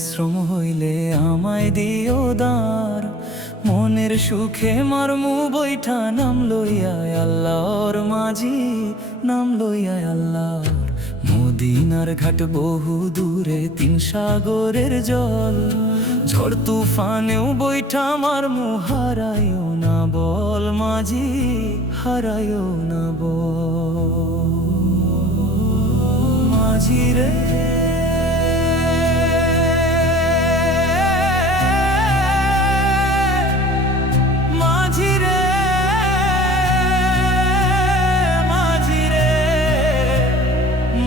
পরিশ্রম হইলে আমায় দিও দার, মনের সুখে মারমু বৈঠা নাম লইয়া আল্লাহর মাঝি, নাম লইয়া আল্লাহর। মদিনার ঘাট বহু দূরে, 3 সাগরের জল, ঝড় তুফানেও বৈঠা মারমু হারায়ও না বল মাঝি, হারায়ও না বল মাঝি রে। মাঝি রে, মাঝি রে,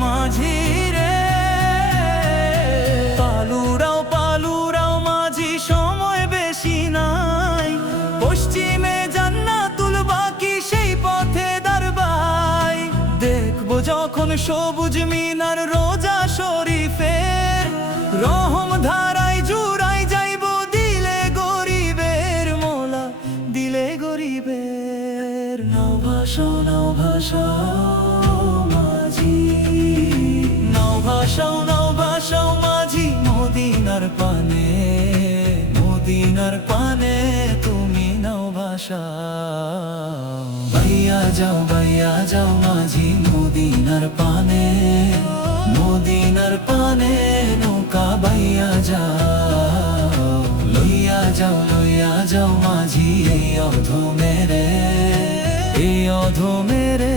মাঝি রে। পালুরাও পালুরাও মাঝি, সময় বেশি নাই, পশ্চিমে জান্নাতুল বাকি সেই পথে দাঁড়বাই। দেখবো যখন সবুজ মিনার রোজা শরীফের, রহম ধারায় জুড়াই যাইব দিলে গরিবের মোলা, দিলে গরিবের। নাও ভাসাও নাও ভাসাও মাঝি, নাও ভাসাও মাঝি, মদিনার পানে, মদিনার পানে তুমি নাও ভাসাও। বাইয়া যাও মাঝি মদিনার পানে, মদিনার পানে নৌকা বাইয়া যাও। লইয়া যাও মাঝি এই অধমেরে, এই অধমেরে।